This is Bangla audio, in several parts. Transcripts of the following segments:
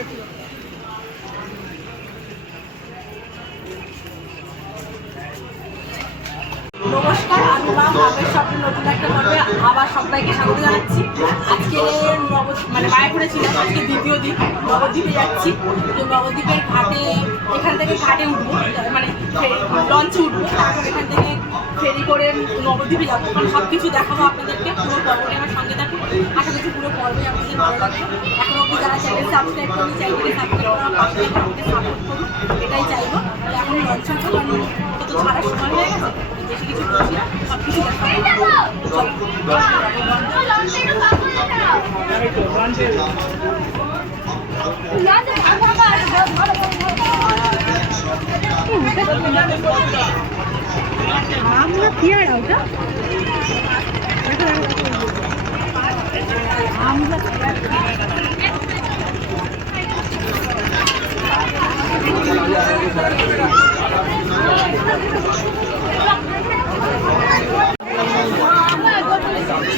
নমস্কার, আমি মা মাপের স্বপ্নে নতুন একটা পর্বে আবার সবাইকে স্বাগত জানাচ্ছি। আজকে নব মানে মায়াপুরে ছিলাম আজকে দ্বিতীয় দিন নবদ্বীপে যাচ্ছি। তো নবদ্বীপের ঘাটে, এখান থেকে ঘাটে উঠবো মানে লঞ্চে উঠবো, তারপর এখান থেকে ফেরি করে নবদ্বীপে যাব। কারণ সব কিছু দেখাবো আপনাদেরকে, পুরো পর্বটি আমার সঙ্গে আশা করছি পুরো পর্বই আপনাদের ভালো লাগবে। এখন অব্দি যারা চ্যানেল সাবস্ক্রাইব করি চ্যানেলকে সাবস্ক্রাইব করা পাশে আমাকে সাপোর্ট করুন এটাই চাইব তো এখন লঞ্চে উঠবো কারণ তো ছাড়ার সময় হয়ে গেছে বেশি কিছু বলছি না সব কিছু আমরা কি আর ওটা?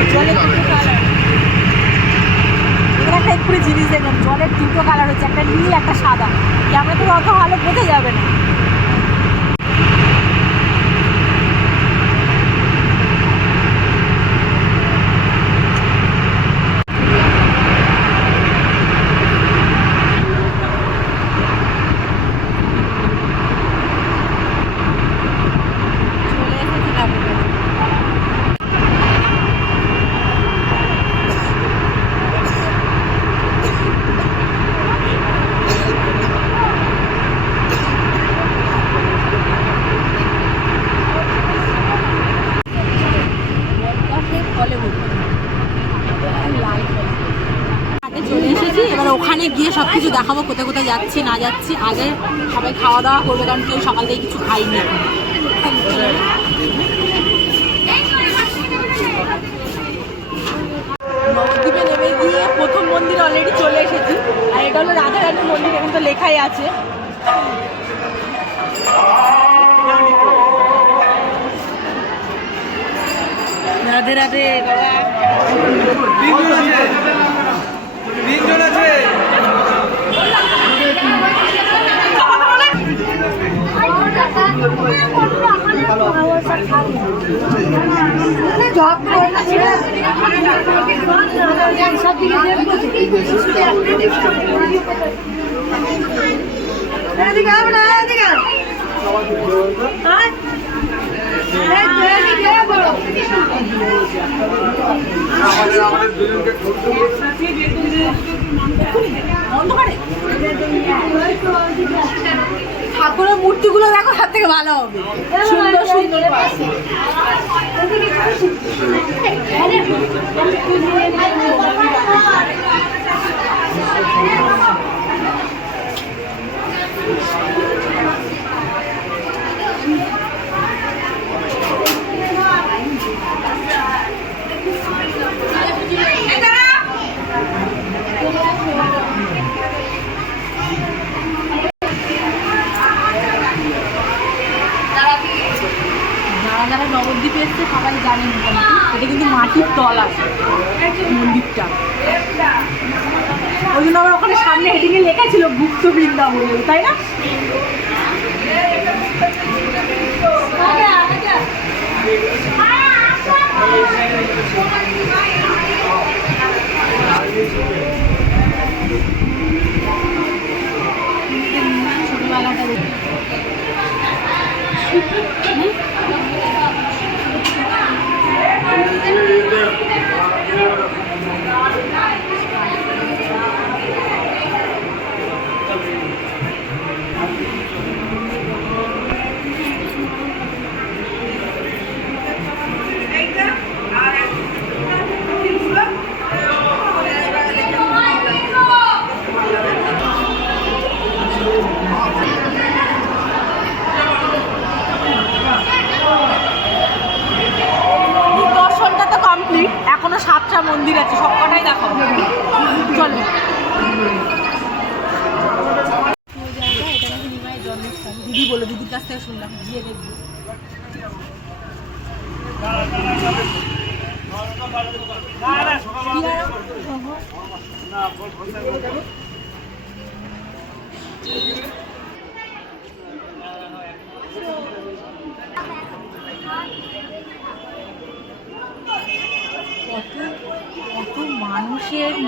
এখানে একটা এক্ষুনি জিনিস দেখলাম জলের দুটো কালার হচ্ছে একটা নীল একটা সাদা ক্যামেরা তো অত ভালো বোঝা যাবে না চলে এসেছি ঘাটের কাছে। আগে চলে এসেছি এবার ওখানে গিয়ে সব কিছু দেখাবো কোথায় কোথায় যাচ্ছি না যাচ্ছি। আগে সবাই খাওয়া দাওয়া করবে কারণ কেউ সকাল থেকে কিছু খাইনি। নবদ্বীপে নেমে গিয়ে প্রথম মন্দির অলরেডি চলে এসেছি। আর এটা হলো রাধারানীর মন্দির এখন তো লেখাই আছে। রাধে রাধে বাবা। তিনজন আছে। আমাদের আমাদের দুজনকে অন্ধকারে ঠাকুরের মূর্তিগুলো দেখো হাত থেকে ভালো হবে। সুন্দর সুন্দর। এসছে, সবাই মোটামুটি। এটা কিন্তু মাটির তল আছে, মন্দিরটা। ওই জন্য আমার ওখানে সামনে হেডিংয়ে লেখা ছিল গুপ্ত বৃন্দাবন, তাই না? দশটা মন্দির আছে, সব কটাই দেখো। চলো। দিদি বলো, দিদির কাছ থেকে শুনলাম, গিয়ে দেখব। কি আর? কত কত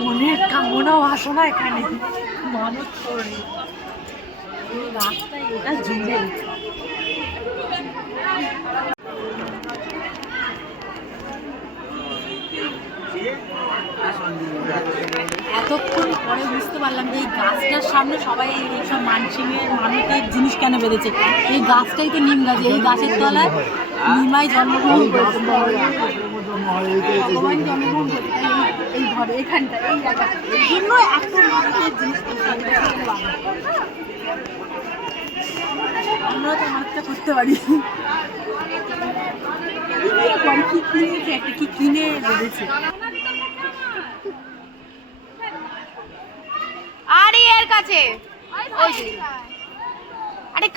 মনের কামনা বাসনা এখানে। করে এতক্ষণ পরে বুঝতে পারলাম যে এই গাছটার সামনে সবাই এইসব মানসিংয়ের মানুষের জিনিস কেন বেঁধেছে। এই গাছটাই তো নিম গাছ, এই গাছের তলায় নিমাই জন্মগ্রহণ করেছে। ভগবান জন্মগ্রহণ করেছে। এই- ঘরে, এখানটা, এই জায়গাটা। এই জন্য এত মানুষের জিনিস আমরা তো মানুষটা করতে পারি। কি কিনেছে? একটা কি কিনে বেঁধেছে আরে, এর কাছে। আরে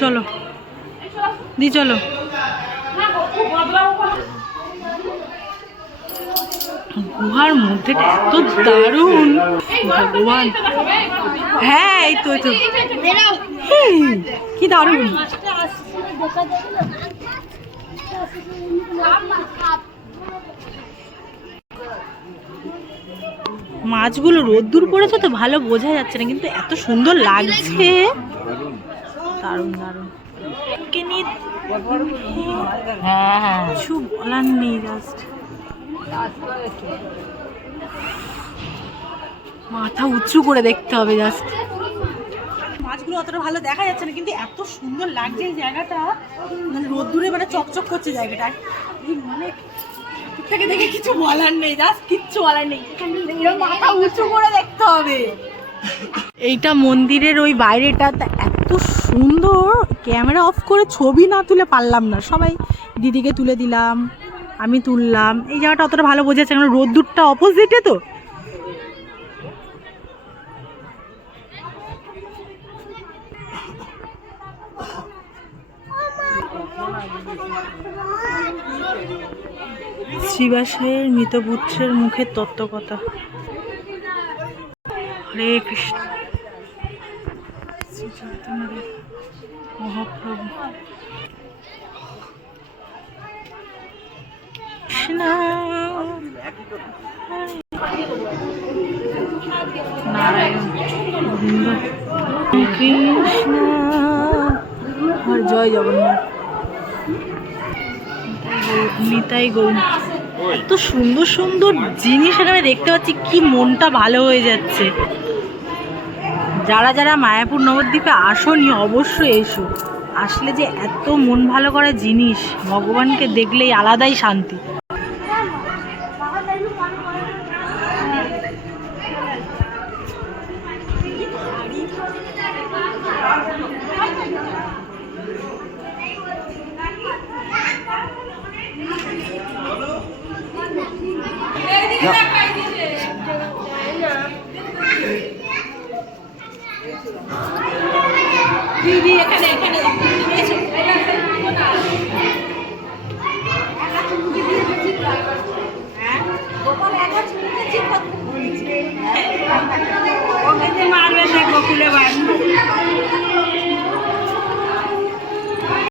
চলো। দি, চলো। গুহার মধ্যেটা এত দারুণ। ভগবান। হ্যাঁ এই তো তো। কি দারুণ। মাছগুলো রোদ্দুর পড়েছে তো ভালো বোঝা যাচ্ছে না, কিন্তু এত সুন্দর লাগছে। দারুণ দারুণ। কে নিয়ে হ্যাঁ হ্যাঁ। কিছু বলার নেই জাস্ট মাথা উঁচু করে দেখতে হবে জাস্ট মাছগুলো অতটা ভালো দেখা যাচ্ছে না কিন্তু এত সুন্দর লাগছে এই জায়গাটা। মানে রোদ্দুরে মানে চকচক করছে জায়গাটা। মানে থেকে দেখে কিছু বলার নেই জাস্ট কিচ্ছু বলার নেই। মাথা উঁচু করে দেখতে হবে। এইটা মন্দিরের ওই বাইরেটা এত সুন্দর ক্যামেরা অফ করে ছবি না তুলে পারলাম না। সবাই দিদিকে তুলে দিলাম, আমি তুললাম। এই জায়গাটা অতটা ভালো বোঝা যাচ্ছে কারণ রোদ্দুরটা অপোজিটে তো। শ্রীবাসের মৃতপুত্রের মুখের তত্ত্বকথা। হরে কৃষ্ণ। মহাপ্রভু নারায়ণ কৃষ্ণ জয় জগন্নাথ। নিতাই গৌর এত সুন্দর সুন্দর জিনিস এখানে দেখতে পাচ্ছি কি মনটা ভালো হয়ে যাচ্ছে যারা যারা মায়াপুর নবদ্বীপে আসনি অবশ্যই এসো। আসলে যে এত মন ভালো করা জিনিস, ভগবানকে দেখলেই আলাদাই শান্তি।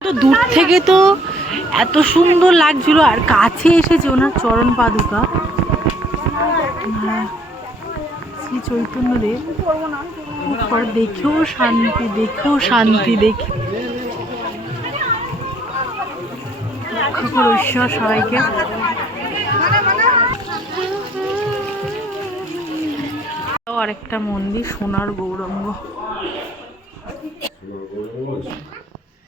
তো দূর থেকে তো এত সুন্দর লাগছিল। আর কাছে এসেছে ওনার চরণ পাদুকা। শ্রী চৈতন্যদেব। দেখেও শান্তি দেখেও শান্তি, দেখে। রক্ষা করো ঈশ্বর সবাইকে। আরেকটা মন্দির, সোনার গৌরঙ্গ।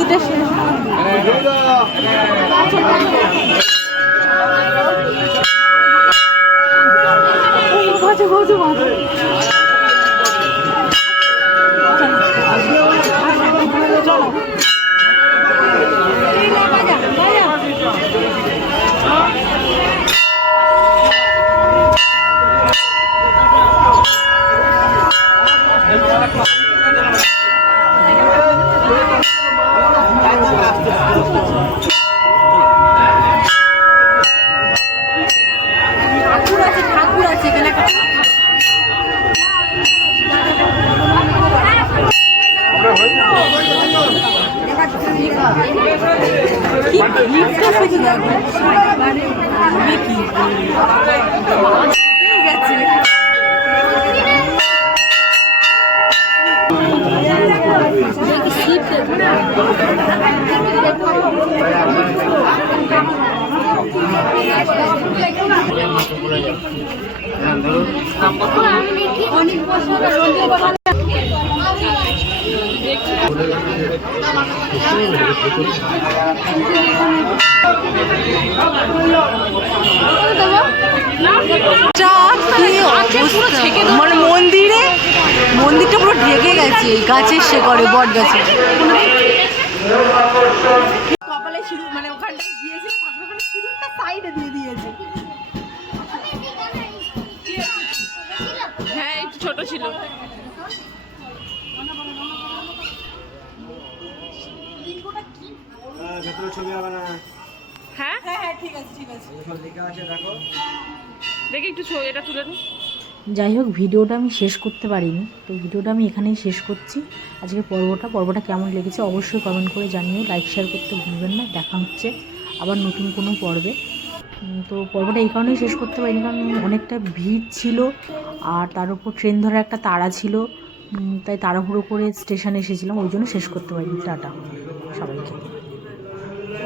মন্দিরটা শেষ বাজে বাজে বাজে চলো ঠাকুর আছে ঠাকুর আছে এখানে একটা কি গিফটটা শুধু দেখো এ কি এই গেছে দেখি শিব মানে মন্দিরে মন্দিরটা পুরো ঢেকে গেছে এই গাছের শেকড়ে বট গাছে সাইডে দিয়ে দিয়েছে। হ্যাঁ একটু ছোট ছিল। না। হ্যাঁ? হ্যাঁ হ্যাঁ ঠিক আছে ঠিক আছে। সব লেখা আছে দেখো। দেখি একটু এটা তুলে দিই যাই হোক ভিডিওটা আমি শেষ করতে পারিনি। তো ভিডিওটা আমি এখানেই শেষ করছি। আজকে পর্বটা পর্বটা কেমন লেগেছে অবশ্যই কমেন্ট করে জানিও। লাইক শেয়ার করতে ভুলবেন না। দেখা হচ্ছে আবার নতুন কোনো পর্বে। তো পর্বটা এই কারণেই শেষ করতে পারিনি কারণ অনেকটা ভিড় ছিল আর তার উপর ট্রেন ধরার একটা তাড়া ছিল। তাই তাড়াহুড়ো করে স্টেশনে এসেছিলাম, ওই জন্য শেষ করতে পারিনি। টাটা সবাইকে।